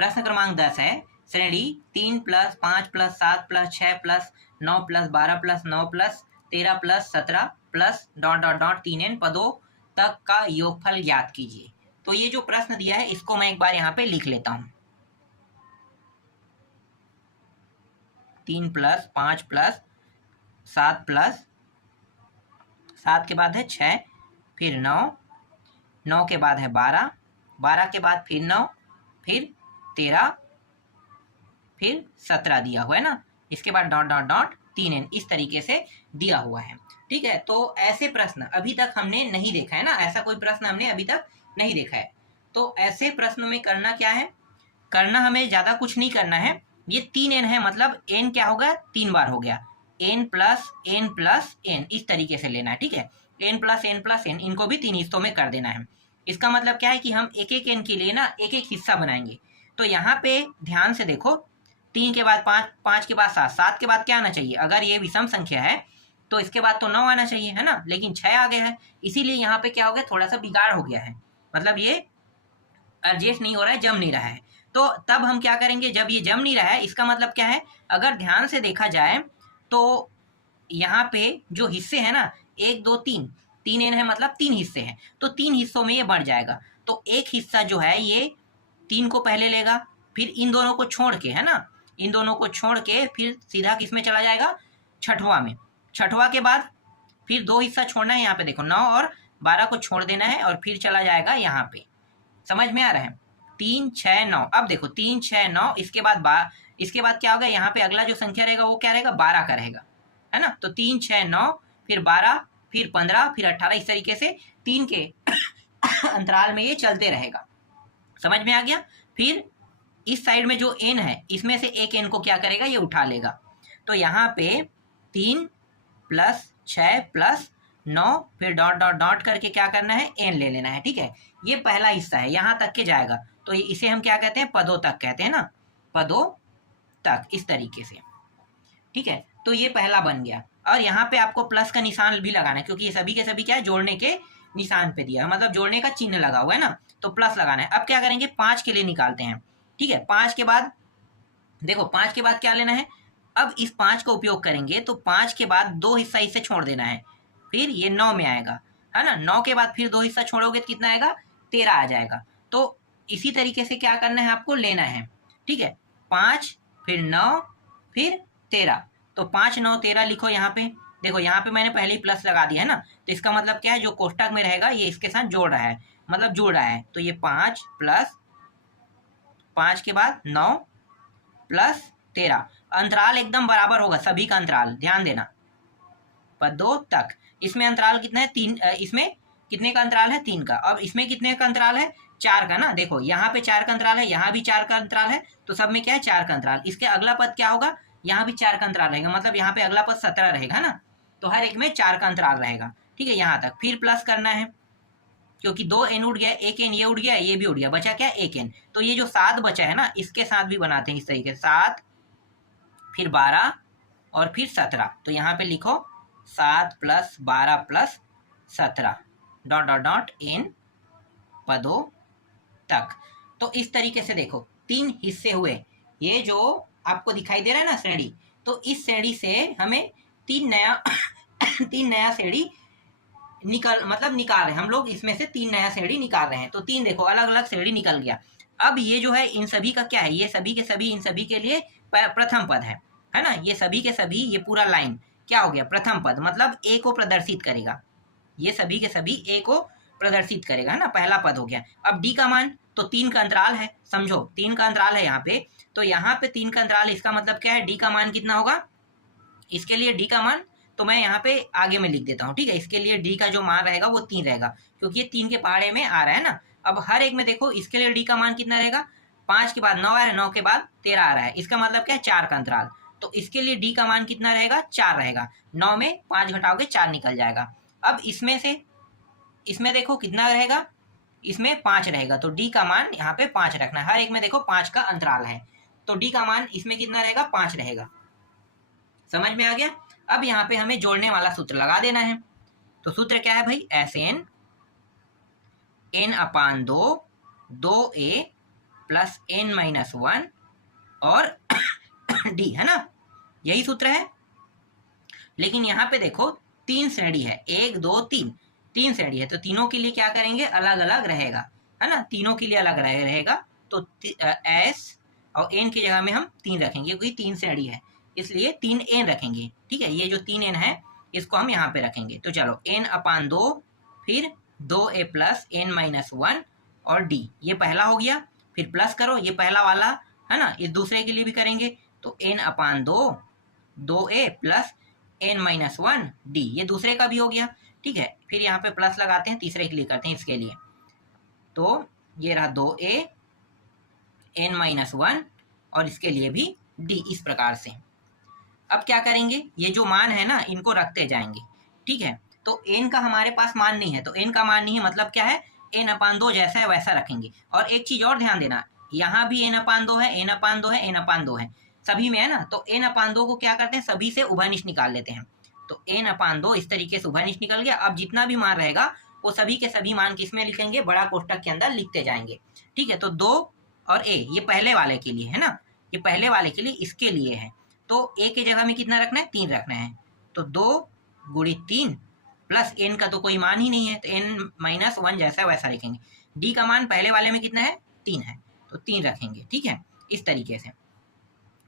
प्रश्न क्रमांक 10 है, श्रेणी 3 plus 5 plus 7 plus 6 plus 9 plus 12 plus 9 plus 13 plus 17 plus dot dot dot 3n पदों तक का योगफल ज्ञात कीजिए। तो ये जो प्रश्न दिया है इसको मैं एक बार यहाँ पे लिख लेता हूँ। 3 प्लस 5 प्लस 7 प्लस 7 के बाद है 6, फिर 9, 9 के बाद है 12, 12 के बाद फिर 9, फिर 13, फिर 17 दिया हुआ है ना। इसके बाद डॉट डॉट डॉट 3n इस तरीके से दिया हुआ है। ठीक है, तो ऐसे प्रश्न अभी तक हमने नहीं देखा है ना, ऐसा कोई प्रश्न हमने अभी तक नहीं देखा है। तो ऐसे प्रश्नों में करना क्या है, करना हमें ज़्यादा कुछ नहीं करना है। ये 3n है, मतलब n क्या होगा, 3 बार हो गया, n प्लस n इस तरीके से लेना है। ठीक है, n प्लस n इनको भी 3 हिस्सों में कर देना है। इसका मतलब क्या है कि हम एक एक n के लिए ना एक एक हिस्सा बनाएंगे। तो यहाँ पे ध्यान से देखो, 3 के बाद 5, 5 के बाद 7, 7 के बाद क्या आना चाहिए, अगर ये विषम संख्या है तो इसके बाद तो 9 आना चाहिए, है ना, लेकिन 6 आ गया है, इसीलिए यहाँ पे क्या हो गया, थोड़ा सा बिगाड़ हो गया है, मतलब ये एडजस्ट नहीं हो रहा है, जम नहीं रहा है। तो तब हम क्या करेंगे, जब ये जम नहीं रहा है इसका मतलब क्या है, अगर ध्यान से देखा जाए तो यहाँ पे जो हिस्से हैं ना 1 2 3, 3n है मतलब 3 हिस्से हैं, तो 3 हिस्सों में ये बढ़ जाएगा। तो एक हिस्सा जो है ये 3 को पहले लेगा, फिर इन दोनों को छोड़ के, है ना, इन दोनों को छोड़ के फिर सीधा किस में चला जाएगा, छठवां में। छठवां के बाद फिर 2 हिस्सा छोड़ना है, यहाँ पे देखो 9 और 12 को छोड़ देना है और फिर चला जाएगा यहाँ पे। समझ में आ रहा है, 3 6 9। अब देखो 3 6 9, इसके बाद क्या होगा, यहाँ पे अगला जो संख्या रहेगा वो क्या रहेगा, 12 का रहेगा, है ना। तो 3 6 9, फिर 12, फिर 15, फिर 18, इस तरीके से 3 के अंतराल में ये चलते रहेगा। समझ में आ गया। फिर इस साइड में जो n है इसमें से एक n को क्या करेगा, ये उठा लेगा। तो यहाँ पे 3 प्लस 6 प्लस 9, फिर डॉट डॉट डॉट करके क्या करना है, n ले लेना है। ठीक है, ये पहला हिस्सा है, यहाँ तक के जाएगा, तो इसे हम क्या कहते हैं, पदों तक कहते हैं ना, पदों तक, इस तरीके से। ठीक है, तो ये पहला बन गया। और यहाँ पे आपको प्लस का निशान भी लगाना है, क्योंकि ये सभी के सभी क्या है, जोड़ने के निशान पे दिया है, मतलब जोड़ने का चिन्ह लगा हुआ है ना, तो प्लस लगाना है। अब क्या करेंगे, 5 के लिए निकालते हैं। ठीक है, 5 के बाद देखो, 5 के बाद क्या लेना है, अब इस 5 का उपयोग करेंगे तो 5 के बाद 2 हिस्सा इससे छोड़ देना है, फिर ये 9 में आएगा, है ना। 9 के बाद फिर 2 हिस्सा छोड़ोगे तो कितना आएगा, 13 आ जाएगा। तो इसी तरीके से क्या करना है, आपको लेना है। ठीक है, 5 फिर 9 फिर 13, तो 5 9 13 लिखो यहाँ पे। देखो यहाँ पे मैंने पहले ही प्लस लगा दिया है ना, तो इसका मतलब क्या है, जो कोष्टक में रहेगा ये इसके साथ जोड़ रहा है, मतलब जुड़ रहा है। तो ये 5 प्लस 5 के बाद 9 प्लस 13, अंतराल एकदम बराबर होगा, सभी का अंतराल ध्यान देना, पदों तक। इसमें अंतराल कितना है, 3, इसमें कितने का अंतराल है, 3 का। अब इसमें कितने का अंतराल है, 4 का ना। देखो यहाँ पे 4 का अंतराल है, यहाँ भी 4 का अंतराल है, तो सब में क्या है, 4 का अंतराल। इसके अगला पद क्या होगा, यहाँ भी 4 का अंतराल रहेगा, मतलब यहाँ पे अगला पद 17 रहेगा ना, तो हर एक में 4 का अंतराल रहेगा। ठीक है, यहाँ तक फिर प्लस करना है, क्योंकि 2 n उड़ गया, 1 n ये उड़ गया, ये भी उड़ गया, बचा क्या, 1 n। तो ये जो 7 बचा है ना, इसके साथ भी बनाते हैं इस तरीके से, 7 फिर 12 और फिर 17। तो यहाँ पे लिखो 7 plus 12 plus 17 dot dot dot n पदों तक। तो इस तरीके से देखो 3 हिस्से हुए, ये जो आपको दिखाई दे रहा है ना श्रेणी, तो इस श्रेणी से हमें 3 नया श्रेणी निकाल रहे हैं हम लोग, इसमें से 3 नया श्रेणी निकाल रहे हैं। तो 3 देखो अलग अलग श्रेणी निकल गया। अब ये जो है इन सभी का क्या है, ये सभी के सभी इन सभी के लिए प्रथम पद है ना, ये सभी के सभी, ये पूरा लाइन क्या हो गया, प्रथम पद, मतलब ए को प्रदर्शित करेगा, ये सभी के सभी ए को प्रदर्शित करेगा, है ना, पहला पद हो गया। अब डी का मान, तो 3 का अंतराल है, समझो 3 का अंतराल है यहाँ पे, तो यहाँ पे 3 का अंतराल, इसका मतलब क्या है, डी का मान कितना होगा, इसके लिए डी का मान तो मैं यहाँ पे आगे में लिख देता हूँ। ठीक है, इसके लिए डी का जो मान रहेगा वो 3 रहेगा, क्योंकि ये 3 के पहाड़े में आ रहा है ना। अब हर एक में देखो, इसके लिए डी का मान कितना रहेगा, 5 के बाद 9 आ रहा है, 9 के बाद 13 आ रहा है, इसका मतलब क्या है, 4 का अंतराल, तो इसके लिए डी का मान कितना रहेगा, 4 रहेगा। 9 में 5 घटाओगे 4 निकल जाएगा। अब इसमें देखो कितना रहेगा, इसमें 5 रहेगा, तो डी का मान यहाँ पे 5 रखना है। हर एक में देखो 5 का अंतराल है, तो डी का मान इसमें कितना रहेगा, 5 रहेगा। समझ में आ गया। अब यहाँ पे हमें जोड़ने वाला सूत्र लगा देना है। तो सूत्र क्या है भाई, Sn n/2 2a plus n minus 1 और d, है ना, यही सूत्र है। लेकिन यहाँ पे देखो 3 श्रेणी है, 1 2 3, 3 श्रेणी है, तो तीनों के लिए क्या करेंगे, अलग अलग रहेगा, है ना, तीनों के लिए अलग रहेगा। तो s और n की जगह में हम 3 रखेंगे, क्योंकि 3 श्रेणी है इसलिए 3n रखेंगे। ठीक है, ये जो 3n है इसको हम यहाँ पे रखेंगे। तो चलो n/2 फिर 2a प्लस n माइनस 1 और d, ये पहला हो गया। फिर प्लस करो, ये पहला वाला है ना, इस दूसरे के लिए भी करेंगे। तो n/2 2a plus n minus 1 d, ये दूसरे का भी हो गया। ठीक है, फिर यहाँ पे प्लस लगाते हैं, तीसरे के लिए करते हैं, इसके लिए। तो ये रहा 2a n माइनस 1 और इसके लिए भी d, इस प्रकार से। अब क्या करेंगे, ये जो मान है ना इनको रखते जाएंगे। ठीक है, तो n का हमारे पास मान नहीं है, तो n का मान नहीं है मतलब क्या है, n/2 जैसा है वैसा रखेंगे। और एक चीज और ध्यान देना, यहाँ भी n/2 है, n/2 है, n/2 है, सभी में है ना। तो n/2 को क्या करते हैं, सभी से उभयनिष्ठ निकाल लेते हैं। तो n/2 इस तरीके से उभयनिष्ठ निकल गया। अब जितना भी मान रहेगा वो सभी के सभी मान किसमें लिखेंगे, बड़ा कोष्टक के अंदर लिखते जाएंगे। ठीक है, तो 2 और a ये पहले वाले के लिए है ना, ये पहले वाले के लिए, इसके लिए है। तो a की जगह में कितना रखना है, 3 रखना है। तो 2 गुणित 3 प्लस n का तो कोई मान ही नहीं है, तो n माइनस 1 जैसा वैसा लिखेंगे। d का मान पहले वाले में कितना है, 3 है, तो 3 रखेंगे। ठीक है, इस तरीके से।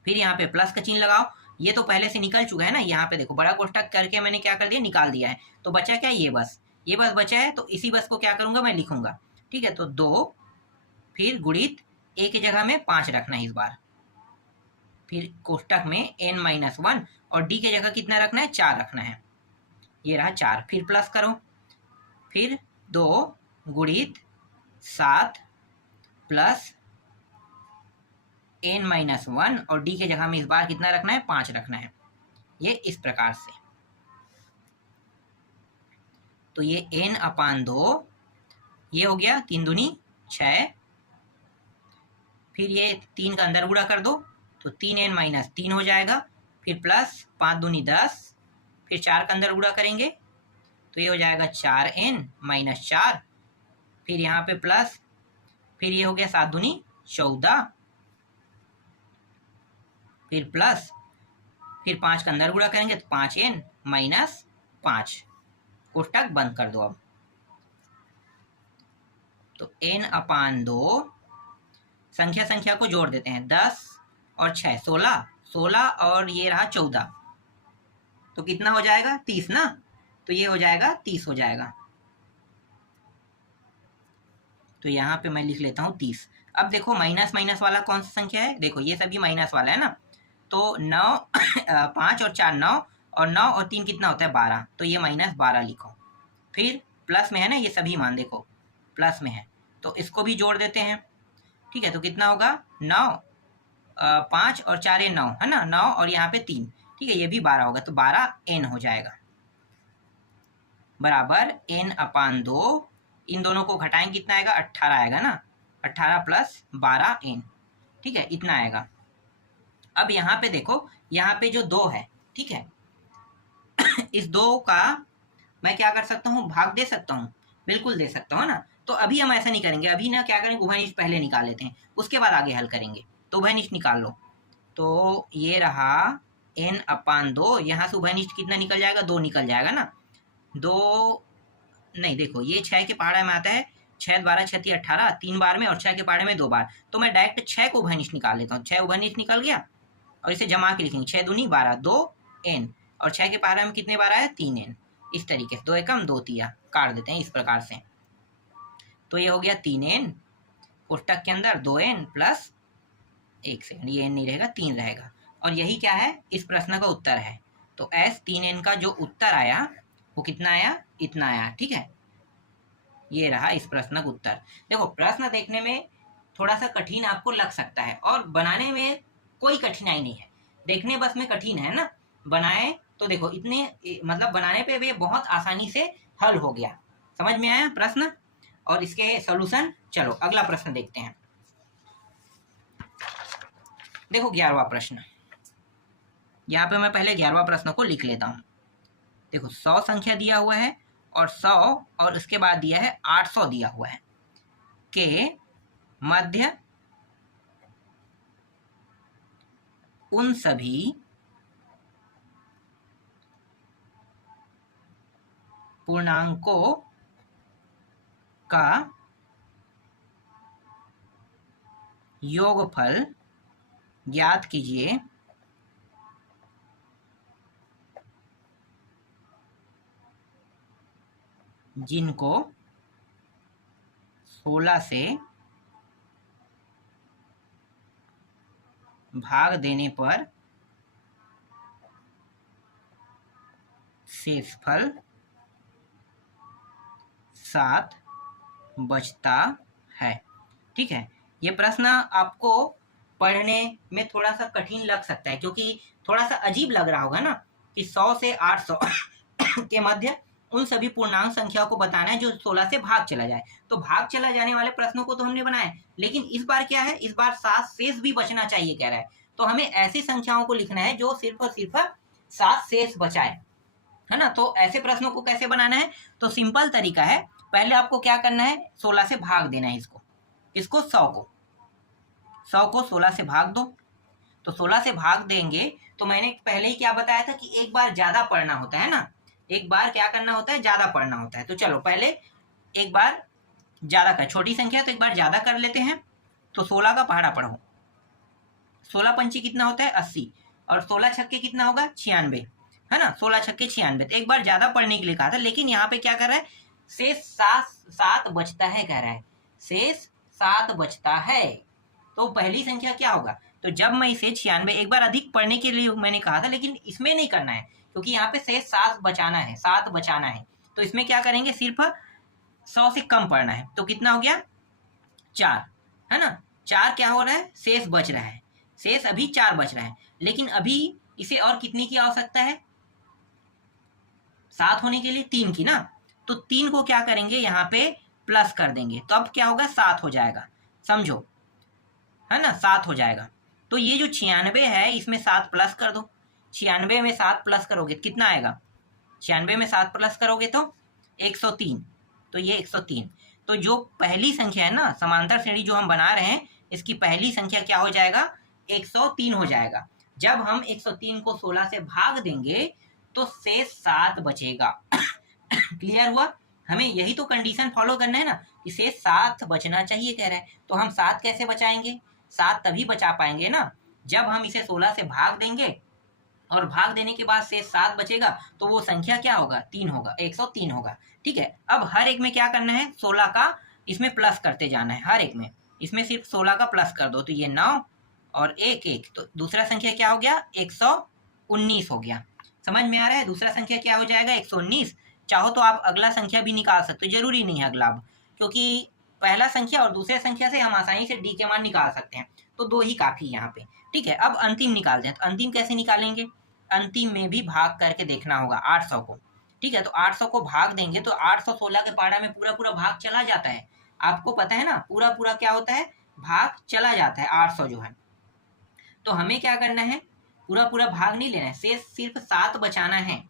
फिर यहाँ पे प्लस का चिन्ह लगाओ, ये तो पहले से निकल चुका है ना, यहाँ पे देखो बड़ा कोष्टक करके मैंने क्या कर दिया, निकाल दिया है। तो बचा क्या, ये बस बचा है, तो इसी बस को क्या करूंगा, मैं लिखूंगा। ठीक है, तो 2 फिर गुणित a की जगह में 5 रखना है इस बार, फिर कोष्टक में n माइनस 1 और d की जगह कितना रखना है, 4 रखना है, ये रहा 4। फिर प्लस करो, फिर 2 गुणित 7 प्लस n माइनस 1 और d की जगह में इस बार कितना रखना है, 5 रखना है, ये इस प्रकार से। तो ये n/2 ये हो गया, 3 दूनी 6, फिर ये 3 का अंदर गुणा कर दो तो 3n माइनस 3 हो जाएगा, फिर प्लस 5 दूनी 10, फिर 4 का अंदर गुणा करेंगे तो ये हो जाएगा 4n माइनस 4, फिर यहाँ पे प्लस, फिर ये हो गया 7 दूनी 14, फिर प्लस, फिर 5 का अंदर गुणा करेंगे तो 5n माइनस 5, कोष्टक बंद कर दो। अब तो n/2 संख्या को जोड़ देते हैं, 10 और 6 16 और ये रहा 14, तो कितना हो जाएगा, 30 ना, तो ये हो जाएगा 30 हो जाएगा। तो यहाँ पे मैं लिख लेता हूँ 30। अब देखो माइनस माइनस वाला कौन सा संख्या है, देखो ये सभी माइनस वाला है ना, तो 9 5 और 4 9 और 9 और 3 कितना होता है, 12, तो ये माइनस 12 लिखो। फिर प्लस में है ना, ये सभी मान देखो प्लस में है, तो इसको भी जोड़ देते हैं। ठीक है, तो कितना होगा, 9 5 और 4 9 है ना, 9 और यहाँ पे 3, ठीक है, ये भी 12 होगा, तो 12n हो जाएगा, बराबर n/2, इन दोनों को घटाएंगे कितना आएगा, 18 आएगा ना, 18 प्लस 12n, ठीक है, इतना आएगा। अब यहाँ पे देखो, यहाँ पे जो 2 है, ठीक है, इस 2 का मैं क्या कर सकता हूँ, भाग दे सकता हूँ, बिल्कुल दे सकता हूँ ना। तो अभी हम ऐसा नहीं करेंगे, अभी ना क्या करेंगे, उभयनिष्ठ पहले निकाल लेते हैं, उसके बाद आगे हल करेंगे। तो उभयनिष्ठ निकाल लो, तो ये रहा n/2, यहाँ से उभयनिष्ठ कितना निकल जाएगा, 2 निकल जाएगा ना, 2 नहीं, देखो ये 6 के पहाड़े में आता है, 6 12 6 18, 3 बार में, और 6 के पहाड़े में 2 बार, तो मैं डायरेक्ट 6 को उभयनिष्ठ निकाल लेता हूँ। 6 उभयनिष्ठ निकल गया और इसे जमा के लिखेंगे, 6 दूनी 12, 2n, और 6 के पहाड़े में कितने बार आया, 3n, इस तरीके से 2 एकम 2 तिया काट देते हैं इस प्रकार से। तो ये हो गया 3n, कोष्टक के अंदर 2n प्लस 1 सेकंड, ये n नहीं रहेगा, 3 रहेगा, और यही क्या है, इस प्रश्न का उत्तर है। तो s 3n का जो उत्तर आया वो कितना आया, इतना आया। ठीक है, ये रहा इस प्रश्न का उत्तर। देखो प्रश्न देखने में थोड़ा सा कठिन आपको लग सकता है, और बनाने में कोई कठिनाई नहीं है, देखने बस में कठिन है ना, बनाए तो देखो इतने, मतलब बनाने पे भी बहुत आसानी से हल हो गया। समझ में आया प्रश्न और इसके सॉल्यूशन। चलो अगला प्रश्न देखते हैं। देखो 11वां प्रश्न, यहाँ पे मैं पहले 11वां प्रश्न को लिख लेता हूँ। देखो 100 संख्या दिया हुआ है और 100 और उसके बाद दिया है 800 दिया हुआ है, के मध्य उन सभी पूर्णांकों का योगफल ज्ञात कीजिए जिनको 16 से भाग देने पर शेषफल 7 बचता है। ठीक है, ये प्रश्न आपको पढ़ने में थोड़ा सा कठिन लग सकता है, क्योंकि थोड़ा सा अजीब लग रहा होगा ना कि 100 से 800 के मध्य उन सभी पूर्णांक संख्याओं को बताना है जो 16 से भाग चला जाए। तो भाग चला जाने वाले प्रश्नों को तो हमने बनाया, लेकिन इस बार क्या है, इस बार 7 शेष भी बचना चाहिए कह रहा है। तो हमें ऐसी संख्याओं को लिखना है जो सिर्फ और सिर्फ 7 शेष बचाए, है ना। तो ऐसे प्रश्नों को कैसे बनाना है, तो सिंपल तरीका है, पहले आपको क्या करना है, 16 से भाग देना है इसको 100 को 16 से भाग दो। तो 16 से भाग देंगे तो मैंने पहले ही क्या बताया था कि एक बार ज्यादा पढ़ना होता है ना, एक बार क्या करना होता है, ज्यादा पढ़ना होता है। तो चलो पहले एक बार ज्यादा कर, छोटी संख्या तो एक बार ज्यादा कर लेते हैं। तो 16 का पहाड़ा पढ़ो, 16 पंची कितना होता है 80, और 16 छक्के कितना होगा 96, है ना। 16 छक्के 96, तो एक बार ज्यादा पढ़ने के लिए कहा था, लेकिन यहाँ पे क्या कर रहा है, शेष 7 बचता है कह रहा है, शेष 7 बचता है। तो पहली संख्या क्या होगा, तो जब मैं इसे 96 एक बार अधिक पढ़ने के लिए मैंने कहा था, लेकिन इसमें नहीं करना है क्योंकि यहाँ पे शेष 7 बचाना है, 7 बचाना है। तो इसमें क्या करेंगे, सिर्फ 100 से कम पढ़ना है। तो कितना हो गया 4, है ना। 4 क्या हो रहा है, शेष बच रहा है, शेष अभी 4 बच रहा है, लेकिन अभी इसे और कितनी की आवश्यकता है, 7 होने के लिए 3 की ना। तो 3 को क्या करेंगे, यहाँ पे प्लस कर देंगे, तो अब क्या होगा 7 हो जाएगा, समझो, है ना, 7 हो जाएगा। तो ये जो 96 है इसमें 7 प्लस कर दो, 96 में 7 प्लस करोगे कितना आएगा, 96 में 7 प्लस करोगे तो 103, तो ये 103। तो जो पहली संख्या है ना, समांतर श्रेणी जो हम बना रहे हैं, इसकी पहली संख्या क्या हो जाएगा, 103 हो जाएगा। जब हम 103 को 16 से भाग देंगे तो शेष 7 बचेगा। क्लियर हुआ, हमें यही तो कंडीशन फॉलो करना है ना, कि शेष 7 बचना चाहिए कह रहा है। तो हम 7 कैसे बचाएंगे, 7 तभी बचा पाएंगे ना जब हम इसे 16 से भाग देंगे, और भाग देने के बाद शेष 7 बचेगा, तो वो संख्या क्या होगा, 3 होगा, 103 होगा। ठीक है, अब हर एक में क्या करना है, 16 का इसमें प्लस करते जाना है, हर एक में इसमें सिर्फ 16 का प्लस कर दो, तो ये 9 और 1, तो दूसरा संख्या क्या हो गया, 119 हो गया। समझ में आ रहा है, दूसरा संख्या क्या हो जाएगा, 119। चाहो तो आप अगला संख्या भी निकाल सकते हो, जरूरी नहीं है अगला, क्योंकि पहला संख्या और दूसरे संख्या से हम आसानी से डी के मान निकाल सकते हैं, तो 2 ही काफी यहाँ पे। ठीक है, अब अंतिम निकालते हैं। तो अंतिम कैसे निकालेंगे, अंतिम में भी भाग करके देखना होगा 800 को। ठीक है, तो 800 को भाग देंगे तो 816 के पारा में पूरा पूरा भाग चला जाता है, आपको पता है ना, पूरा पूरा क्या होता है, भाग चला जाता है 800 जो है। तो हमें क्या करना है, पूरा पूरा भाग नहीं लेना है, शेष सिर्फ 7 बचाना है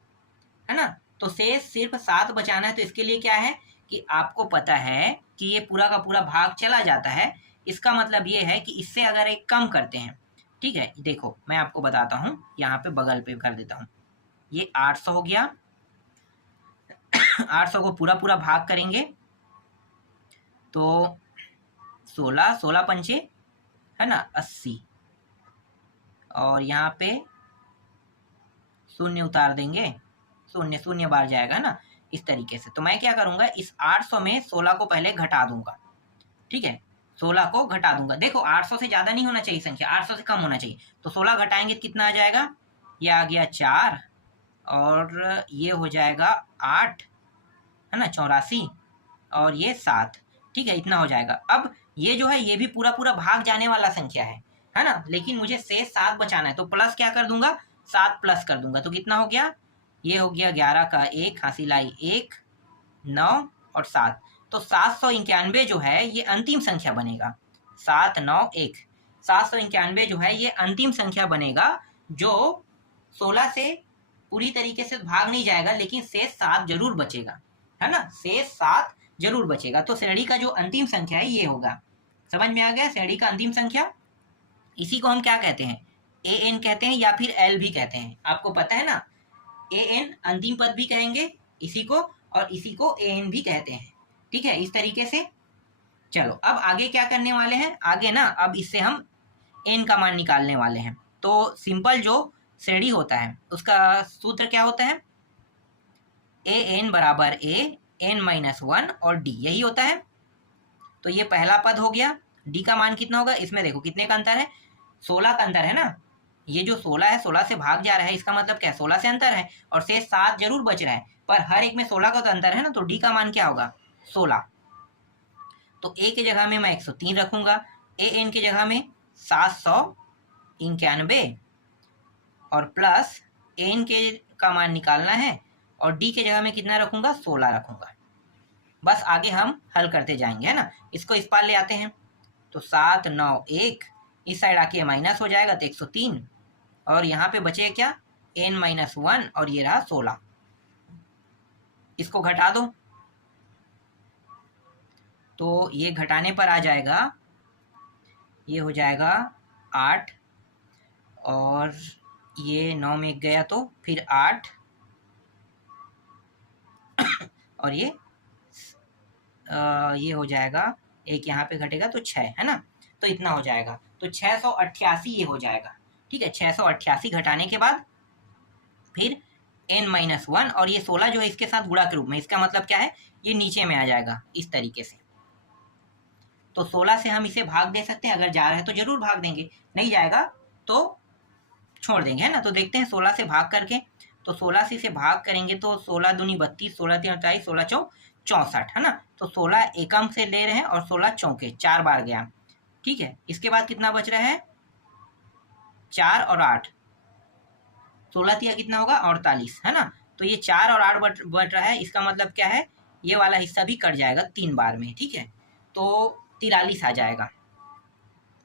ना। तो शेष सिर्फ 7 बचाना है, तो इसके लिए क्या है कि आपको पता है कि ये पूरा का पूरा भाग चला जाता है, इसका मतलब ये है कि इससे अगर एक कम करते हैं, ठीक है, देखो मैं आपको बताता हूँ, यहाँ पे बगल पे कर देता हूँ, ये 800 हो गया। 800 को पूरा पूरा भाग करेंगे तो 16 पंचे, है ना, 80, और यहाँ पे शून्य उतार देंगे, शून्य बार जाएगा ना, इस तरीके से। तो मैं क्या करूंगा, इस 800 में 16 को पहले घटा दूंगा। ठीक है, 16 को घटा दूंगा, देखो 800 से ज्यादा नहीं होना चाहिए संख्या, 800 से कम होना चाहिए। तो 16 घटाएंगे तो कितना आ जाएगा, ये आ गया 4, और ये हो जाएगा 8, है ना, 84, और ये 7। ठीक है, इतना हो जाएगा। अब ये जो है ये भी पूरा पूरा भाग जाने वाला संख्या है ना, लेकिन मुझे शेष 7 बचाना है, तो प्लस क्या कर दूंगा, 7 प्लस कर दूंगा। तो कितना हो गया, ये हो गया 11 का 1, हासिल लाई 1, 9 और 7। तो 791 जो है ये अंतिम संख्या बनेगा, 791, 791 जो है ये अंतिम संख्या बनेगा, जो 16 से पूरी तरीके से भाग नहीं जाएगा, लेकिन शेष 7 जरूर बचेगा, है ना, शेष 7 जरूर बचेगा। तो श्रेणी का जो अंतिम संख्या है ये होगा। समझ में आ गया, श्रेणी का अंतिम संख्या, इसी को हम क्या कहते हैं, ए एन कहते हैं या फिर एल भी कहते हैं, आपको पता है ना। ए एन अंतिम पद भी कहेंगे इसी को, और इसी को ए एन भी कहते हैं, ठीक है, इस तरीके से। चलो अब आगे क्या करने वाले हैं, आगे ना अब इससे हम एन का मान निकालने वाले हैं। तो सिंपल जो श्रेणी होता है उसका सूत्र क्या होता है, ए एन बराबर ए एन माइनस वन और डी, यही होता है। तो ये पहला पद हो गया। डी का मान कितना होगा, इसमें देखो कितने का अंतर है, 16 का अंतर है ना। ये जो 16 है 16 से भाग जा रहा है, इसका मतलब क्या है 16 से अंतर है, और शेष 7 जरूर बच रहा है, पर हर एक में 16 का तो अंतर है ना। तो डी का मान क्या होगा 16। तो ए के जगह में मैं 103 रखूंगा, ए एन के जगह में 791 और प्लस एन के का मान निकालना है, और डी के जगह में कितना रखूंगा 16 रखूंगा। बस आगे हम हल करते जाएंगे, है ना। इसको इस पार ले आते हैं, तो 791 इस साइड आके माइनस हो जाएगा तो 103, और यहाँ पे बचे क्या n माइनस वन, और ये रहा 16। इसको घटा दो, तो ये घटाने पर आ जाएगा, ये हो जाएगा 8, और ये 9 में गया तो फिर 8, और ये हो जाएगा, एक यहाँ पे घटेगा तो 6, है ना। तो इतना हो जाएगा, तो 688 ये हो जाएगा, ठीक है। 688 घटाने के बाद फिर n माइनस वन, और ये 16 जो है इसके साथ गुणा के रूप में, इसका मतलब क्या है ये नीचे में आ जाएगा इस तरीके से। तो 16 से हम इसे भाग दे सकते हैं, अगर जा रहा है तो जरूर भाग देंगे, नहीं जाएगा तो छोड़ देंगे, है ना। तो देखते हैं 16 से भाग करके, तो 16 से इसे भाग करेंगे तो 16 दूनी 32, 16 तीन 28, 16 चौ 64, है ना। तो 16 एकम से ले रहे हैं और 16 चौके 4 बार गया, ठीक है। इसके बाद कितना बच रहा है 4 और 8, 16 तिया कितना होगा 48, है ना। तो ये 4 और 8 बच रहा है, इसका मतलब क्या है ये वाला हिस्सा भी कट जाएगा 3 बार में, ठीक है। तो 43 आ जाएगा।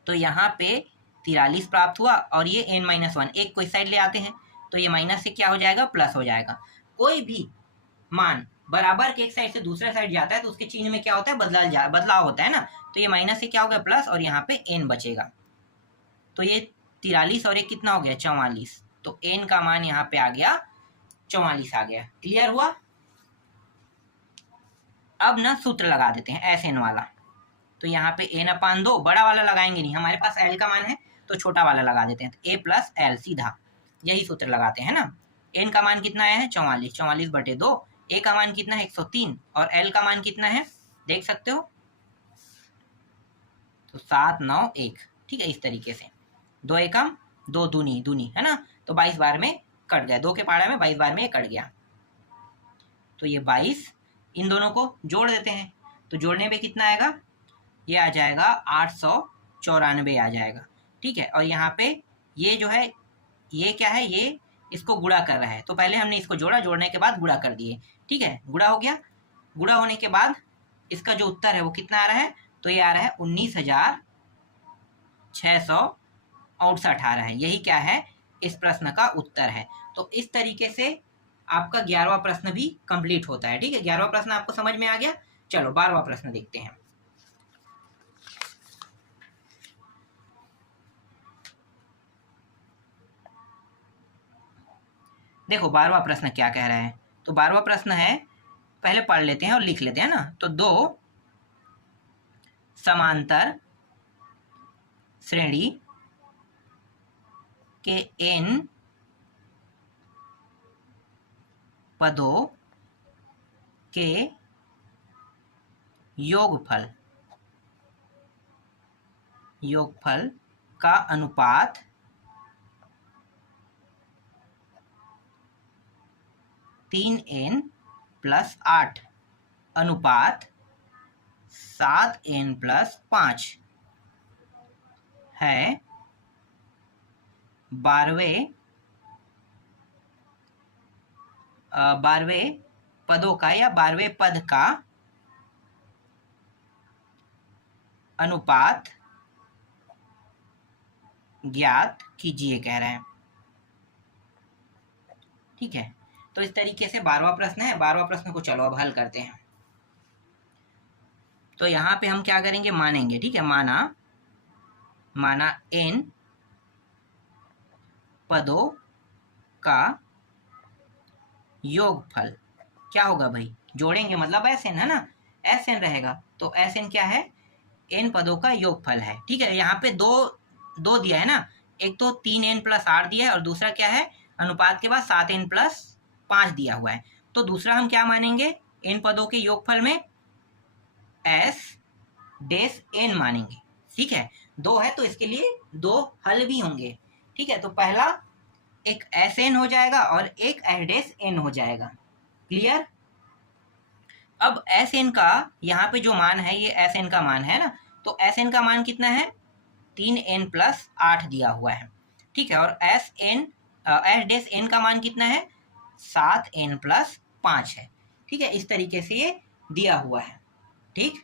तो यहाँ पे 43 प्राप्त हुआ, और ये n माइनस वन एक को इस साइड ले आते हैं, तो ये माइनस से क्या हो जाएगा प्लस हो जाएगा। कोई भी मान बराबर के एक साइड से दूसरे साइड जाता है तो उसके चिन्ह में क्या होता है बदलाव होता है ना। तो ये माइनस से क्या हो गया प्लस, और यहाँ पे n बचेगा। तो ये 43 और एक कितना हो गया 44, तो n का मान यहाँ पे आ गया 44 आ गया। क्लियर हुआ। अब ना सूत्र लगा देते हैं एस एन वाला। तो यहाँ पे n/2 बड़ा वाला लगाएंगे नहीं, हमारे पास l का मान है तो छोटा वाला लगा देते हैं, तो a प्लस एल सीधा यही सूत्र लगाते हैं ना। n का मान कितना आया है 44, 44/2, a का मान कितना है 103, और l का मान कितना है देख सकते हो, तो 791, ठीक है। इस तरीके से 2 एकम 2 दूनी दूनी, है ना। तो 22 बार में कट गया, 2 के पहाड़ा में 22 बार में ये कट गया। तो ये 22, इन दोनों को जोड़ देते हैं, तो जोड़ने पे कितना आएगा, ये आ जाएगा 894 आ जाएगा, ठीक है। और यहाँ पे ये जो है ये क्या है, ये इसको गुणा कर रहा है, तो पहले हमने इसको जोड़ा, जोड़ने के बाद गुणा कर दिए, ठीक है। गुणा हो गया, गुणा होने के बाद इसका जो उत्तर है वो कितना आ रहा है, तो ये आ रहा है 19,668 आ रहा है। यही क्या है इस प्रश्न का उत्तर है। तो इस तरीके से आपका 11वां प्रश्न भी कंप्लीट होता है, ठीक है। 11वां प्रश्न आपको समझ में आ गया। चलो 12वां प्रश्न देखते हैं। देखो 12वां प्रश्न क्या कह रहा है, तो 12वां प्रश्न है, पहले पढ़ लेते हैं और लिख लेते हैं ना। तो 2 समांतर श्रेणी के n पदों के योगफल का अनुपात 3n + 8 अनुपात 7n + 5 है 12वें पदों का या 12वें पद का अनुपात ज्ञात कीजिए कह रहे हैं, ठीक है। तो इस तरीके से 12वां प्रश्न है। 12वां प्रश्न को चलो अब हल करते हैं। तो यहाँ पे हम क्या करेंगे, मानेंगे, ठीक है। माना n पदों का योगफल क्या होगा भाई? जोड़ेंगे मतलब SN है ना, SN रहेगा। तो SN क्या है? n पदों का योगफल है। ठीक है, यहाँ पे दो दिया है ना, एक तो 3n प्लस 8 दिया है और दूसरा क्या है, अनुपात के बाद 7n प्लस 5 दिया हुआ है। तो दूसरा हम क्या मानेंगे, n पदों के योगफल में s डेस n मानेंगे। ठीक है, 2 है तो इसके लिए 2 हल भी होंगे। ठीक है, तो पहला एक SN हो जाएगा और एक s डेस n हो जाएगा। क्लियर? अब SN का यहाँ पे जो मान है, ये SN का मान है ना, तो SN का मान कितना है? 3n प्लस 8 दिया हुआ है। ठीक है, और s डेस n का मान कितना है? 7n प्लस 5 है। ठीक है, इस तरीके से ये दिया हुआ है। ठीक,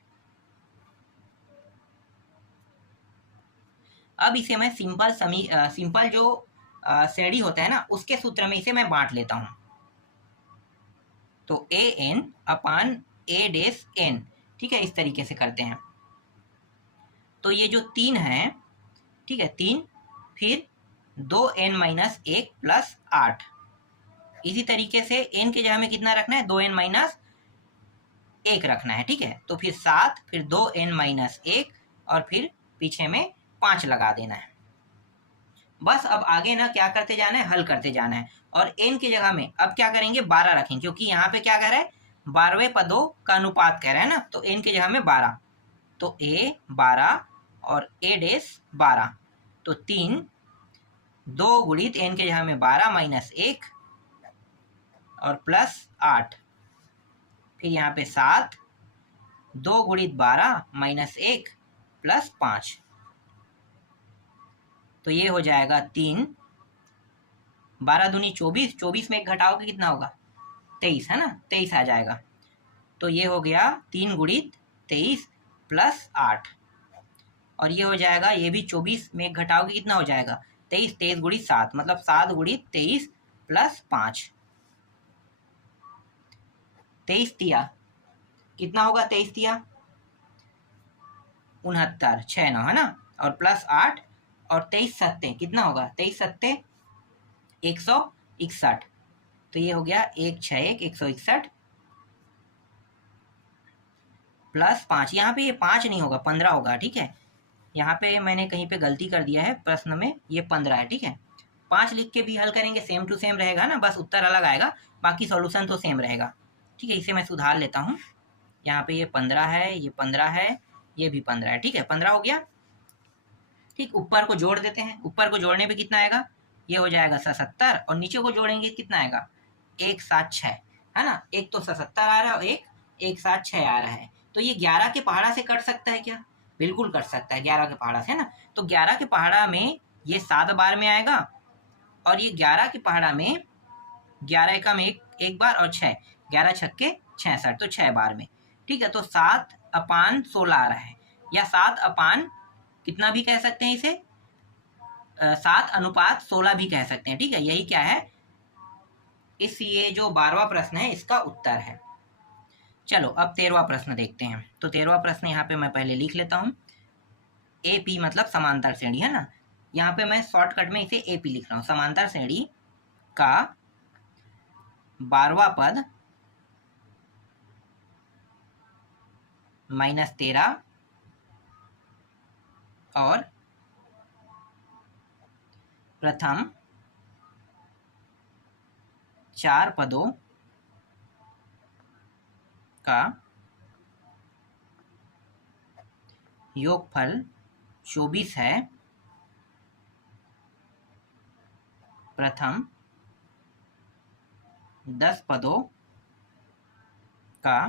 अब इसे मैं सिंपल जो श्रेणी होता है ना, उसके सूत्र में इसे मैं बांट लेता हूं। तो an upon a days n, ठीक है, इस तरीके से करते हैं। तो ये जो 3 है, ठीक है, 3 फिर 2n माइनस 1 प्लस 8। इसी तरीके से n के जगह में कितना रखना है? 2n माइनस 1 रखना है। ठीक है, तो फिर 7 फिर 2n माइनस 1 और फिर पीछे में 5 लगा देना है। बस अब आगे ना क्या करते जाना है, हल करते जाना है। और n की जगह में अब क्या करेंगे, 12 रखेंगे, क्योंकि यहाँ पे क्या कह रहा है, 12वें पदों का अनुपात कह रहा है ना, तो n की जगह में 12। तो a 12 और a डेस 12, तो 3 2 गुणित n के जगह में 12 माइनस 1 और प्लस 8, फिर यहाँ पे 7 2 गुणित 12 माइनस 1 प्लस 5। तो ये हो जाएगा 3, 12 दूनी 24, 24 में एक घटाओगे कितना होगा? 23 है ना, 23 आ जाएगा। तो ये हो गया 3 गुणित 23 प्लस 8, और ये हो जाएगा, ये भी 24 में एक घटाओगे कितना हो जाएगा? 23, 23 गुणित 7 मतलब 7 गुणित 23 प्लस 5। 23 दिया कितना होगा? 23 दिया 69, 6 9 है ना, और प्लस 8 और 23 सत्ते कितना होगा? 23 सत्ते 161। तो ये हो गया 161 161 प्लस 5। यहाँ पे ये 5 नहीं होगा, 15 होगा। ठीक है, यहाँ पे मैंने कहीं पे गलती कर दिया है, प्रश्न में ये 15 है। ठीक है, 5 लिख के भी हल करेंगे, सेम टू सेम रहेगा ना, बस उत्तर अलग आएगा, बाकी सॉल्यूशन तो सेम रहेगा। ठीक है, इसे मैं सुधार लेता हूँ। यहाँ पे ये 15 है, ये 15 है, ये भी 15 है। ठीक है, 15 हो गया। ठीक, ऊपर को जोड़ देते हैं। ऊपर को जोड़ने पे कितना आएगा? ये हो जाएगा 77, और नीचे को जोड़ेंगे कितना आएगा? 176 है ना, एक तो 77 आ रहा है और एक 176 आ रहा है। तो ये 11 के पहाड़ा से कट सकता है क्या? बिल्कुल कट सकता है 11 के पहाड़ा से, है ना। तो 11 के पहाड़ा में ये 7 बार में आएगा, और ये 11 के पहाड़ा में 11 एकम एक बार और 6, 11 छक्के 66, तो 6 बार में। ठीक है, तो 7/16 आ रहा है, या 7 कितना भी कह सकते हैं इसे, 7:16 भी कह सकते हैं। ठीक है, यही क्या है, इस ये जो 12वां प्रश्न है इसका उत्तर है। चलो अब 13वां प्रश्न देखते हैं। तो 13वां प्रश्न यहाँ पे मैं पहले लिख लेता हूँ। AP मतलब समांतर श्रेणी है ना, यहाँ पे मैं शॉर्टकट में इसे AP लिख रहा हूँ। समांतर श्रेणी का 12वां पद -13 और प्रथम 4 पदों का योगफल 24 है। प्रथम 10 पदों का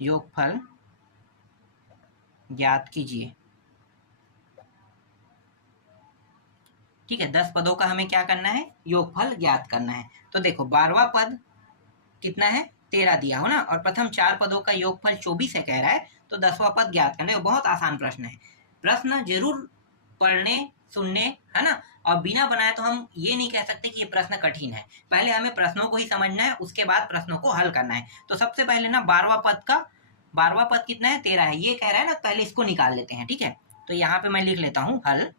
योगफल ज्ञात कीजिए। ठीक है, 10 पदों का हमें क्या करना है? योगफल ज्ञात करना है। तो देखो 12वां पद कितना है? 13 दिया हो ना, और प्रथम 4 पदों का योगफल 24 है कह रहा है, तो 10वां पद ज्ञात करना है। बहुत आसान प्रश्न है। प्रश्न जरूर पढ़ने सुनने, है ना, और बिना बनाए तो हम ये नहीं कह सकते कि ये प्रश्न कठिन है। पहले हमें प्रश्नों को ही समझना है, उसके बाद प्रश्नों को हल करना है। तो सबसे पहले ना 12वां पद कितना है? 13 है, ये कह रहा है ना, पहले इसको निकाल लेते हैं। ठीक है, तो यहाँ पे मैं लिख लेता हूँ हल।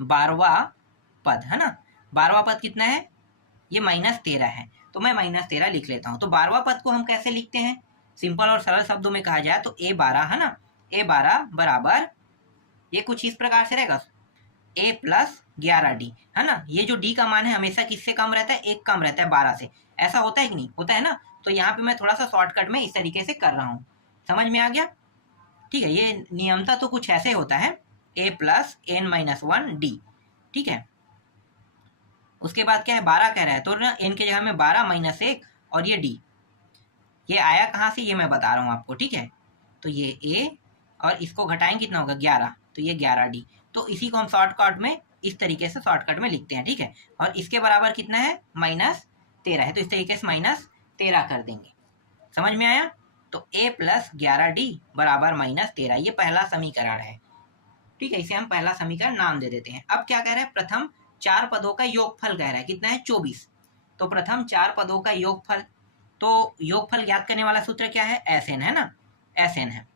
12वां पद, है ना। 12वां पद कितना है, ये -13 है, तो मैं -13 लिख लेता हूँ। तो 12वां पद को हम कैसे लिखते हैं, सिंपल और सरल शब्दों में कहा जाए तो A12, है ना, A12 बराबर ये कुछ इस प्रकार से रहेगा, A प्लस 11D, है ना। ये जो D का मान है हमेशा किससे कम रहता है, 1 कम रहता है 12 से, ऐसा होता है कि नहीं होता है ना। तो यहाँ पे मैं थोड़ा सा शॉर्टकट में इस तरीके से कर रहा हूँ, समझ में आ गया। ठीक है, ये नियमता तो कुछ ऐसे होता है, A प्लस n-1D, ठीक है। उसके बाद क्या है, 12 कह रहा है, तो ना n की जगह में 12 - 1 और ये D, ये आया कहाँ से ये मैं बता रहा हूँ आपको, ठीक है। तो ये A और इसको घटाएंगे कितना होगा 11, तो ये 11D। तो इसी को हम शॉर्टकट में इस तरीके से शॉर्टकट में लिखते हैं, ठीक है। और इसके बराबर कितना है, -13 है, तो इस तरीके से -13 कर देंगे, समझ में आया। तो A प्लस 11D बराबर -13, ये पहला समीकरण है, ठीक है। इसे हम पहला समीकरण नाम दे देते हैं। अब क्या कह रहा है, प्रथम 4 पदों का योगफल कह रहा है, कितना है 24। तो प्रथम 4 पदों का योगफल, तो योगफल ज्ञात करने वाला सूत्र क्या है, Sn, है ना, Sn है,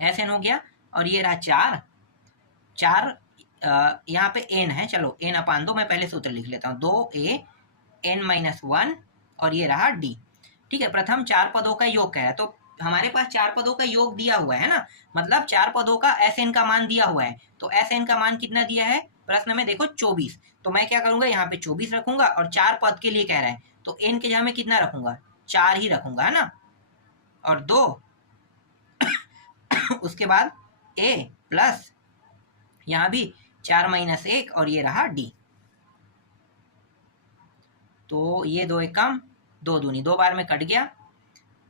Sn हो गया। और ये रहा 4 यहाँ पे n है, चलो n/2 मैं पहले सूत्र लिख लेता हूँ, 2A n-1 और ये रहा D, ठीक है। प्रथम 4 पदों का योग क्या है, तो हमारे पास 4 पदों का योग दिया हुआ है ना, मतलब 4 पदों का Sn का मान दिया हुआ है। तो Sn का मान कितना दिया है प्रश्न में, देखो 24। तो मैं क्या करूंगा, यहाँ पे 24 रखूंगा, और 4 पद के लिए कह रहा है तो n के जगह में कितना रखूंगा, 4 ही रखूंगा, है ना, और 2 उसके बाद A प्लस यहाँ भी 4 - 1 और ये रहा D। तो ये 2 एकम 2 दूनी, 2 बार में कट गया,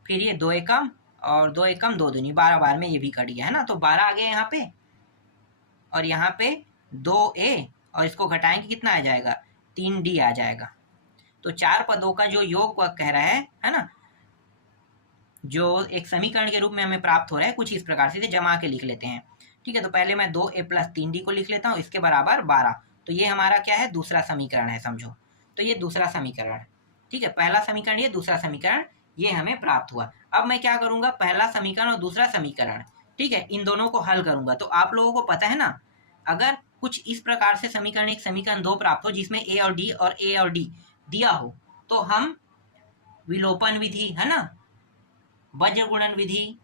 फिर ये 2 एकम और 2 एकम 2 दूनी, 12 बार में ये भी कट गया, है ना। तो 12 आ गया यहाँ पे, और यहाँ पे 2A और इसको घटाएंगे कितना आ जाएगा, 3D आ जाएगा। तो 4 पदों का जो योग कह रहा है ना, जो एक समीकरण के रूप में हमें प्राप्त हो रहा है, कुछ इस प्रकार से जमा के लिख लेते हैं, ठीक है। तो पहले मैं 2A प्लस 3D को लिख लेता हूँ, इसके बराबर 12। तो ये हमारा क्या है, दूसरा समीकरण है, समझो। तो ये दूसरा समीकरण, ठीक है, पहला समीकरण ये, दूसरा समीकरण ये हमें प्राप्त हुआ। अब मैं क्या करूंगा, पहला समीकरण और दूसरा समीकरण, ठीक है, इन दोनों को हल करूंगा। तो आप लोगों को पता है ना, अगर कुछ इस प्रकार से समीकरण, एक समीकरण 2 प्राप्त हो जिसमें A और D और A और D दिया हो, तो हम विलोपन विधि, है ना, वज्र गुणन विधि,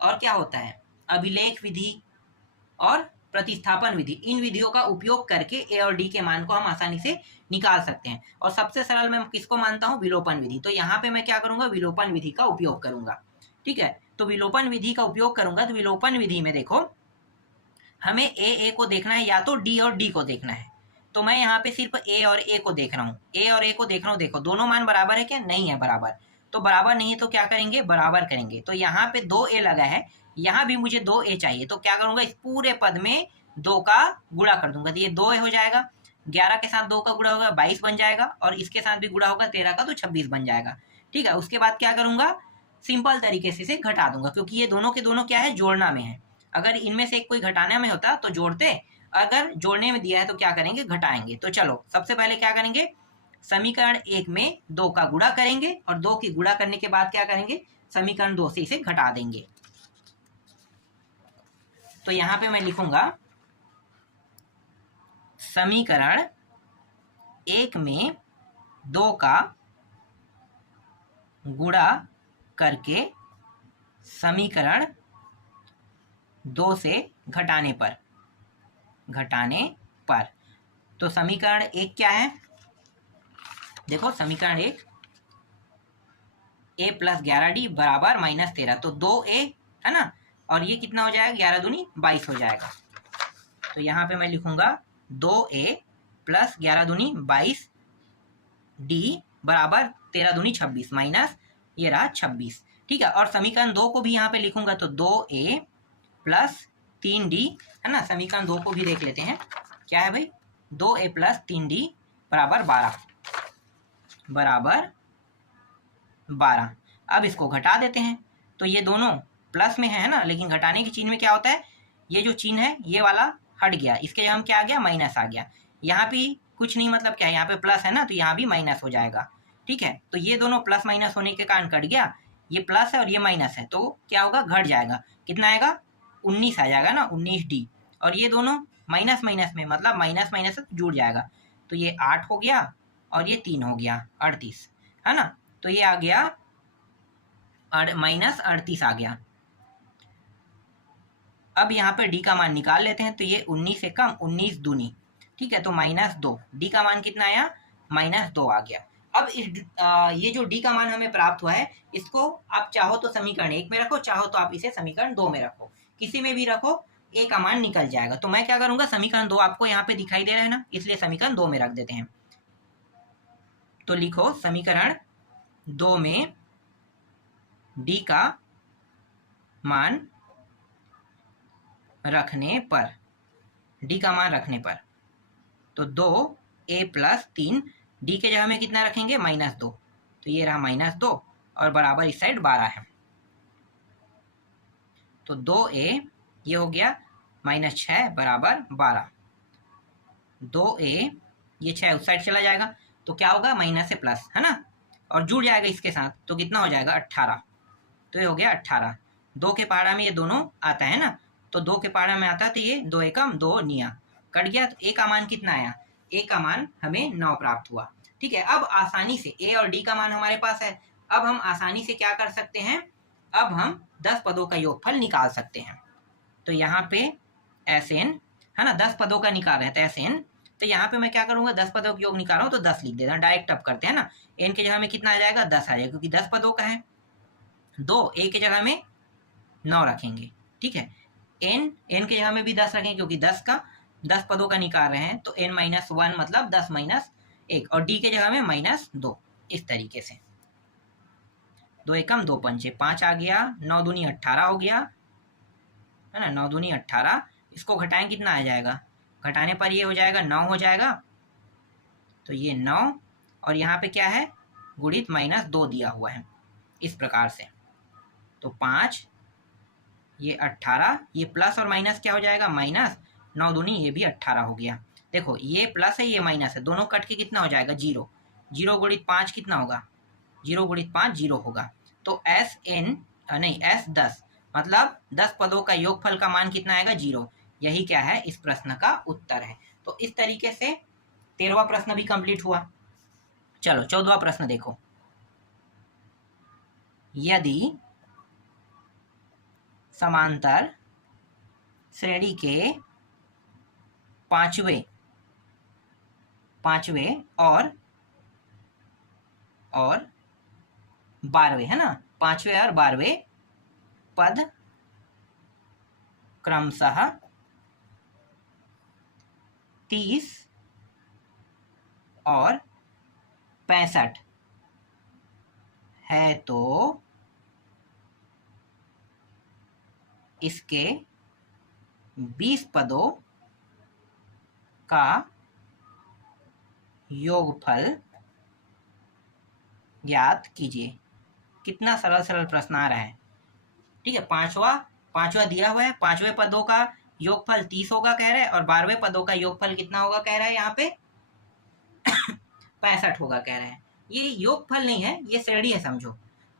और क्या होता है, अभिलेख विधि और प्रतिस्थापन विधि, इन विधियों का उपयोग करके A और D के मान को हम आसानी से निकाल सकते हैं। और सबसे सरल मैं किसको मानता हूँ, विलोपन विधि। तो यहाँ पे मैं क्या करूंगा, विलोपन विधि का उपयोग करूंगा, ठीक है। तो विलोपन विधि का उपयोग करूंगा, तो विलोपन विधि में देखो हमें A को देखना है या तो D और D को देखना है। तो मैं यहाँ पे सिर्फ A और A को देख रहा हूँ, A और A को देख रहा हूँ। देखो दोनों मान बराबर है क्या, नहीं है बराबर। तो बराबर नहीं है तो क्या करेंगे, बराबर करेंगे। तो यहाँ पे 2A लगा है, यहाँ भी मुझे 2A चाहिए, तो क्या करूंगा, इस पूरे पद में 2 का गुणा कर दूंगा, तो ये 2A हो जाएगा। 11 के साथ 2 का गुणा होगा 22 बन जाएगा, और इसके साथ भी गुणा होगा 13 का, तो 26 बन जाएगा, ठीक है। उसके बाद क्या करूंगा, सिंपल तरीके से इसे घटा दूंगा, क्योंकि ये दोनों के दोनों क्या है, जोड़ना में है। अगर इनमें से एक कोई घटाना में होता तो जोड़ते, अगर जोड़ने में दिया है तो क्या करेंगे, घटाएंगे। तो चलो सबसे पहले क्या करेंगे, समीकरण 1 में 2 का गुणा करेंगे, और 2 की गुणा करने के बाद क्या करेंगे, समीकरण 2 से इसे घटा देंगे। तो यहां पे मैं लिखूंगा समीकरण 1 में 2 का गुणा करके समीकरण 2 से घटाने पर। तो समीकरण 1 क्या है, देखो समीकरण 1 A प्लस 11D बराबर -13, तो 2A, है ना, और ये कितना हो जाएगा, 11 दूनी 22 हो जाएगा। तो यहाँ पे मैं लिखूंगा 2A प्लस 11 दूनी 22D बराबर 13 दूनी 26 माइनस ये रहा 26, ठीक है। और समीकरण 2 को भी यहाँ पे लिखूंगा, तो 2A प्लस 3D, है ना, समीकरण 2 को भी देख लेते हैं, क्या है भाई, 2A प्लस 3D बराबर 12। अब इसको घटा देते हैं, तो ये दोनों प्लस में है ना, लेकिन घटाने की चिन्ह में क्या होता है, ये जो चिन्ह है ये वाला हट गया, इसके जगह हम क्या आ गया, माइनस आ गया। यहाँ भी कुछ नहीं, मतलब क्या है, यहाँ पे प्लस है ना, तो यहाँ भी माइनस हो जाएगा, ठीक है। तो ये दोनों प्लस माइनस होने के कारण कट गया, ये प्लस है और ये माइनस है, तो क्या होगा, घट जाएगा, कितना आएगा, 19 आ जाएगा ना, 19D। और ये दोनों माइनस माइनस में, मतलब माइनस माइनस से जुड़ जाएगा। तो ये 8 हो गया और ये 3 हो गया, 38, है ना। तो ये आ गया माइनस 38 आ गया। अब यहाँ पर डी का मान निकाल लेते हैं। तो ये 19 से कम 19 दूनी, ठीक है, तो -2। डी का मान कितना आया? -2 आ गया। अब ये जो डी का मान हमें प्राप्त हुआ है, इसको आप चाहो तो समीकरण 1 में रखो, चाहो तो आप इसे समीकरण 2 में रखो, किसी में भी रखो, ए का मान निकल जाएगा। तो मैं क्या करूंगा, समीकरण 2 आपको यहाँ पे दिखाई दे रहा है ना, इसलिए समीकरण 2 में रख देते हैं। तो लिखो समीकरण 2 में डी का मान रखने पर, डी का मान रखने पर, तो 2a + 3, डी के जगह में कितना रखेंगे? -2। तो ये रहा -2 और बराबर इस साइड 12 है। तो 2a ये हो गया -6 बराबर 12। 2a ये 6 उस साइड चला जाएगा, तो क्या होगा? माइनस से प्लस, है ना, और जुड़ जाएगा इसके साथ, तो कितना हो जाएगा? 18। तो ये हो गया 18। 2 के पहाड़ा में ये दोनों आता है ना, तो 2 के पहाड़ा में आता है, तो ये 2 एकम 2 निया कट गया। तो ए का मान कितना आया? ए का मान हमें 9 प्राप्त हुआ। ठीक है, अब आसानी से ए और डी का मान हमारे पास है। अब हम आसानी से क्या कर सकते हैं? अब हम 10 पदों का योगफल निकाल सकते हैं। तो यहाँ पे Sn, है ना, 10 पदों का निकाल रहे हैं, तो Sn, तो यहाँ पे मैं क्या करूंगा, 10 पदों का योग निकाल रहा हूँ, तो 10 लिख देता हूँ। डायरेक्ट अब करते हैं ना, n के जगह में कितना आ जाएगा? 10 आ जाएगा, क्योंकि 10 पदों का है। 2 a के जगह में 9 रखेंगे, ठीक है। n के जगह में भी 10 रखेंगे, क्योंकि 10 पदों का निकाल रहे हैं, तो n - 1 मतलब 10 - 1, और d के जगह में -2, इस तरीके से। 2 एकम 2 पंचे 5 आ गया, 9 दूनी 18 हो गया, है ना, 9 दूनी 18। इसको घटाएं, कितना आ जाएगा? घटाने पर ये हो जाएगा 9 हो जाएगा। तो ये 9, और यहाँ पे क्या है? गुणित -2 दिया हुआ है, इस प्रकार से। तो 5, ये 18, ये प्लस और माइनस क्या हो जाएगा? माइनस। 9 दूनी ये भी 18 हो गया। देखो, ये प्लस है, ये माइनस है, दोनों कट के कितना हो जाएगा? 0। 0 गुणित 5 कितना होगा? 0 गुणित 5 0 होगा। तो S 10, मतलब 10 पदों का योगफल का मान कितना आएगा? 0। यही क्या है? इस प्रश्न का उत्तर है। तो इस तरीके से 13वां प्रश्न भी कंप्लीट हुआ। चलो 14वां प्रश्न देखो। यदि समांतर श्रेणी के पांचवें और 12वें, है ना, 5वें और 12वें पद क्रमशः 30 और 65 है, तो इसके 20 पदों का योगफल ज्ञात कीजिए। कितना सरल सरल प्रश्न आ रहा है। ठीक है, पांचवा दिया हुआ है, 5वें पदों का योगफल 30 होगा कह रहा है, और 12वें पदों का योगफल कितना होगा कह रहा है यहाँ पे? 65 होगा कह रहा है। ये योगफल नहीं है, ये श्रेणी है समझो।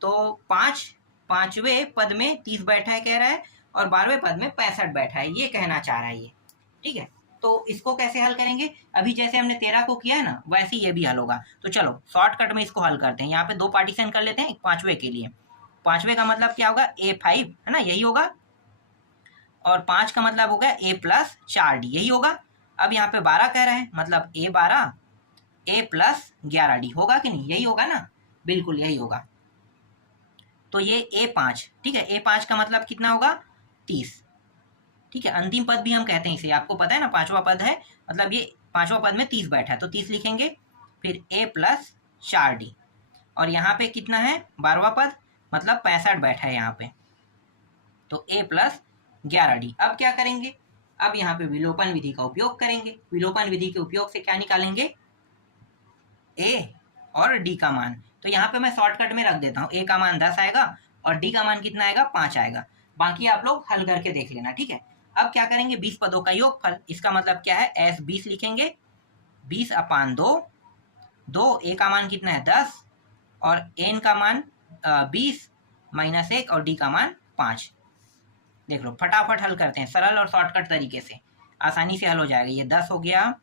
तो 5वें पद में 30 बैठा है कह रहा है, और 12वें पद में 65 बैठा है, ये कहना चाह रहा है ये। ठीक है, तो इसको कैसे हल करेंगे? अभी जैसे हमने 13 को किया है ना, वैसे ये भी हल होगा। तो चलो शॉर्टकट में इसको हल करते हैं। यहाँ पे 2 पार्टीशन कर लेते हैं, 5वें के लिए। 5वें का मतलब क्या होगा? A5, है ना, यही होगा, और 5 का मतलब होगा A + 4D, यही होगा। अब यहाँ पे 12 कह रहे हैं, मतलब A12 A + 11D होगा कि नहीं? यही होगा ना, बिल्कुल यही होगा। तो ये A5, ठीक है, A5 का मतलब कितना होगा? 30। ठीक है, अंतिम पद भी हम कहते हैं इसे, आपको पता है ना, 5वां पद है, मतलब ये 5वां पद में 30 बैठा है, तो 30 लिखेंगे। फिर A + 4D, और यहाँ पे कितना है? 12वां पद, मतलब 65 बैठा है यहाँ पे, तो A + 11D। अब क्या करेंगे? अब यहाँ पे विलोपन विधि का उपयोग करेंगे। विलोपन विधि के उपयोग से क्या निकालेंगे? A और D का मान। तो यहाँ पे मैं शॉर्टकट में रख देता हूँ, A का मान 10 आएगा और D का मान कितना आएगा? 5 आएगा। बाकी आप लोग हल करके देख लेना, ठीक है। अब क्या करेंगे? 20 पदों का योगफल, इसका मतलब क्या है? S 20 लिखेंगे, 20/2। 2 A का मान कितना है? 10, और N का मान 20 - 1, और D का मान 5। देख लो, फटाफट हल करते हैं, सरल और शॉर्टकट तरीके से। आसानी से हल हो जाएगा। ये 10 हो गया,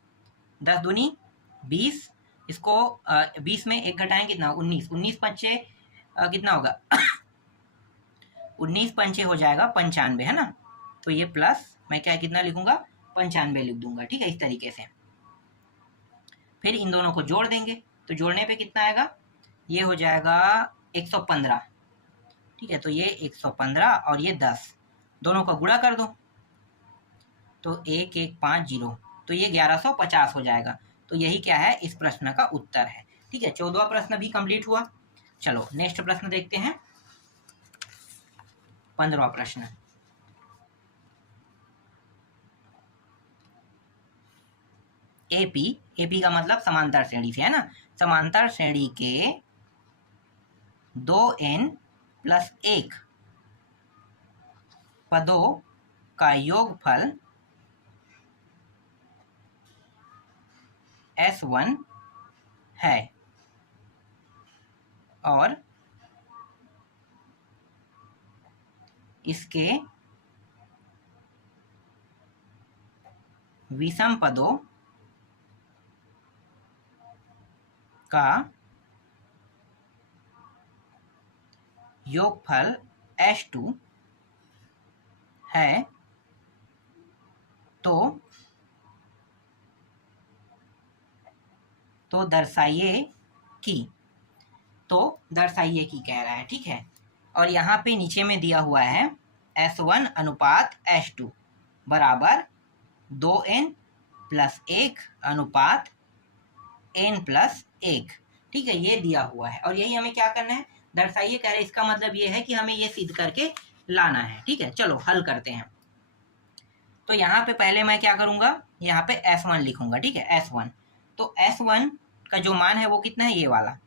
10 दूनी 20, इसको 20 में 1 घटाएं कितना, 19, 19 पंचे कितना होगा 19 पंचे हो जाएगा 95, है ना। तो ये प्लस मैं क्या कितना लिखूंगा, 95 लिख दूंगा, ठीक है, इस तरीके से। फिर इन दोनों को जोड़ देंगे, तो जोड़ने पे कितना आएगा, ये हो जाएगा 115, ठीक है। तो ये 115 और ये 10, दोनों का गुणा कर दो, तो 1150, तो ये 1150 हो जाएगा। तो यही क्या है, इस प्रश्न का उत्तर है, ठीक है। 14वां प्रश्न भी कंप्लीट हुआ। चलो नेक्स्ट प्रश्न देखते हैं, 15वां प्रश्न। एपी का मतलब समांतर श्रेणी से, है ना। समांतर श्रेणी के 2n+1 पदों का योगफल S1 है और इसके विषम पदों का योगफल S2 है, तो दर्शाइए कि, कह रहा है, ठीक है। और यहाँ पे नीचे में दिया हुआ है S1 अनुपात S2 बराबर 2n+1 अनुपात n+1, ठीक है, ये दिया हुआ है। और यही हमें क्या करना है, दर्शाइए कह रहे, इसका मतलब ये है कि हमें ये सिद्ध करके लाना है, ठीक है। चलो हल करते हैं। तो यहाँ पे पहले मैं क्या करूँगा, यहाँ पे S1 लिखूंगा, ठीक है, S1। तो S1 का जो मान है वो कितना है, ये वाला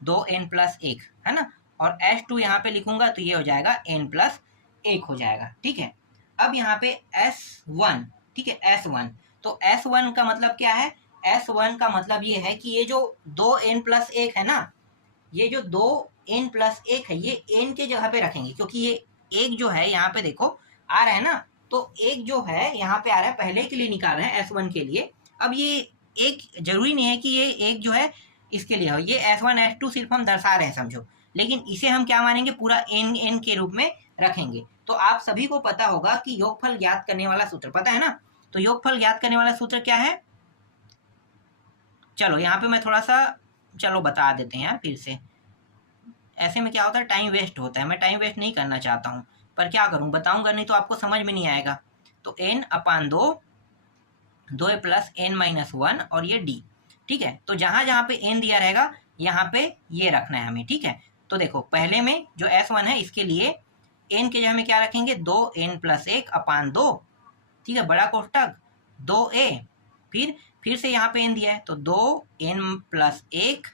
2n+1, है ना। और S2 यहाँ पे लिखूंगा तो ये हो जाएगा n+1 हो जाएगा, ठीक है। अब यहाँ पे S1, ठीक है, S1, तो S1 का मतलब क्या है, S1 का मतलब ये है कि ये जो 2n+1 है ना, ये जो 2n+1 है, ये n के जगह पे रखेंगे, क्योंकि ये एक जो है यहाँ पे देखो आ रहा है ना, तो एक जो है यहाँ पे आ रहा है, पहले के लिए निकाल रहे हैं S1 के लिए। अब ये एक जरूरी नहीं है कि ये एक जो है इसके लिए हो, ये S1 S2 सिर्फ हम दर्शा रहे हैं समझो, लेकिन इसे हम क्या मानेंगे, पूरा n के रूप में रखेंगे। तो आप सभी को पता होगा कि योगफल ज्ञात करने वाला सूत्र पता है ना। तो योगफल ज्ञात करने वाला सूत्र क्या है, चलो यहाँ पे मैं थोड़ा सा चलो बता देते हैं यार फिर से। ऐसे में क्या होता है, टाइम वेस्ट होता है, मैं टाइम वेस्ट नहीं करना चाहता हूँ, पर क्या करूँ, बताऊंगा नहीं तो आपको समझ में नहीं आएगा। तो n/2, 2a+n-1 और ये d, ठीक है। तो जहाँ जहाँ पे n दिया रहेगा यहाँ पे ये रखना है हमें, ठीक है। तो देखो पहले में जो S1 है इसके लिए n के जगह में क्या रखेंगे, 2n+1/2, ठीक है, बड़ा कोष्टक 2a, फिर से यहाँ पे n दिया है तो 2n+1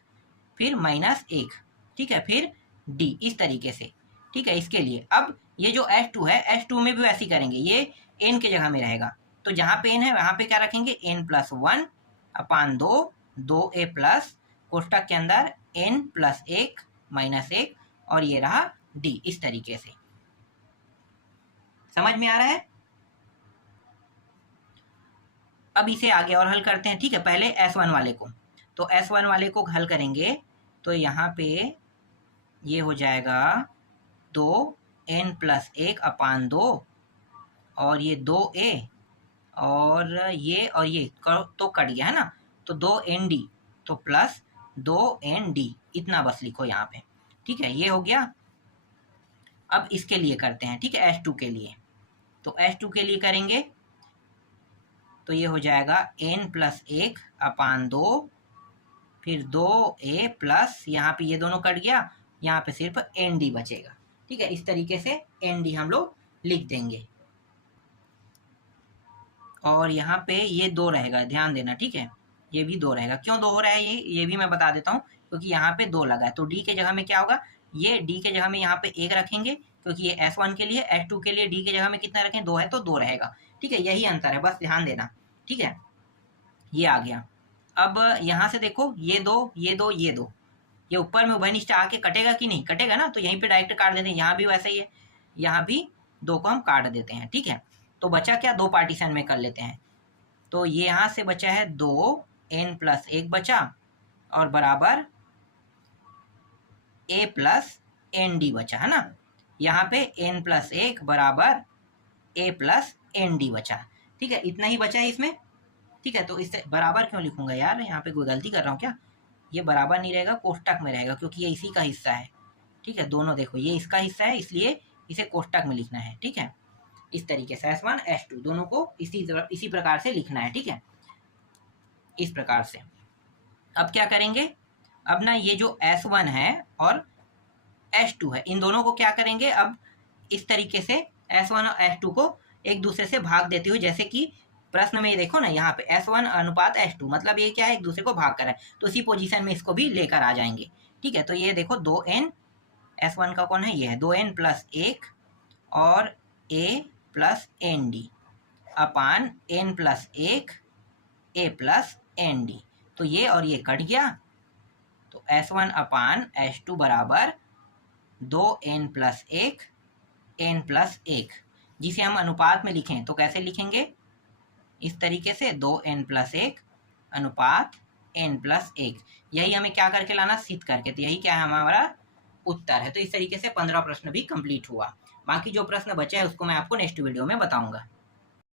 फिर -1, ठीक है, फिर d, इस तरीके से, ठीक है। इसके लिए अब ये जो S2 है, S2 में भी वैसे ही करेंगे, ये n के जगह में रहेगा, तो जहाँ पे n है वहाँ पे क्या रखेंगे, n+1/2, 2a+ कोष्टक के अंदर n+1 -1 और ये रहा d, इस तरीके से। समझ में आ रहा है। अब इसे आगे और हल करते हैं, ठीक है। पहले S1 वाले को, तो S1 वाले को हल करेंगे तो यहाँ पे ये हो जाएगा 2n+1/2 और ये 2a और ये तो कट गया है ना, तो 2nd, तो प्लस 2nd, इतना बस लिखो यहाँ पे, ठीक है, ये हो गया। अब इसके लिए करते हैं, ठीक है, S2 के लिए, तो S2 के लिए करेंगे तो ये हो जाएगा n+1/2 फिर 2a प्लस, यहाँ पे ये दोनों कट गया, यहाँ पे सिर्फ nd बचेगा, ठीक है। इस तरीके से nd हम लोग लिख देंगे और यहाँ पे ये 2 रहेगा, ध्यान देना, ठीक है, ये भी 2 रहेगा। क्यों 2 हो रहा है ये भी मैं बता देता हूँ, क्योंकि यहाँ पे 2 लगा है, तो d के जगह में क्या होगा, ये d के जगह में यहाँ पे 1 रखेंगे, क्योंकि ये S1 के लिए, S2 के लिए d के जगह में कितना रखें, 2 है तो 2 रहेगा, ठीक है, यही अंतर है, बस ध्यान देना, ठीक है। ये आ गया। अब यहाँ से देखो ये 2, ये 2, ये 2, ये ऊपर में उभयनिष्ठ आके कटेगा कि नहीं, कटेगा ना, तो यहीं पे डायरेक्ट काट देते हैं, यहाँ भी वैसा ही है, यहाँ भी 2 को हम काट देते हैं, ठीक है। तो बचा क्या, 2 पार्टीशन में कर लेते हैं, तो ये यहाँ से बचा है 2n+1 बचा और बराबर a+nd बचा, है ना। यहाँ पे n+1 बराबर a+nd बचा। ठीक है, इतना ही बचा है इसमें। ठीक है, तो इससे बराबर क्यों लिखूंगा यार, यहाँ पे कोई गलती कर रहा हूँ क्या? ये बराबर नहीं रहेगा, कोष्टक में रहेगा, क्योंकि ये इसी का हिस्सा है। ठीक है, दोनों देखो ये इसका हिस्सा है, इसलिए इसे कोष्टक में लिखना है। ठीक है, इस तरीके से S1 S2 दोनों को इसी प्रकार से लिखना है। ठीक है, इस प्रकार से। अब क्या करेंगे, अब ना ये जो S1 है और S2 है, इन दोनों को क्या करेंगे, अब इस तरीके से S1 और S2 को एक दूसरे से भाग देते हुए, जैसे कि प्रश्न में ये देखो ना, यहाँ पे S1 अनुपात S2, मतलब ये क्या है, एक दूसरे को भाग कर है, तो इसी पोजीशन में इसको भी लेकर आ जाएंगे। ठीक है, तो ये देखो 2n, S1 का कौन है, ये है 2n+1 और a+nd अपान n+1 a+nd। तो ये और ये कट गया, तो S1 अपान S2 बराबर 2n+1 n+1, जिसे हम अनुपात में लिखें तो कैसे लिखेंगे, इस तरीके से 2n+1 अनुपात n+1। यही हमें क्या करके लाना, सिद्ध करके, तो यही क्या है हमारा उत्तर है। तो इस तरीके से 15 प्रश्न भी कंप्लीट हुआ। बाकी जो प्रश्न बचे हैं उसको मैं आपको नेक्स्ट वीडियो में बताऊंगा।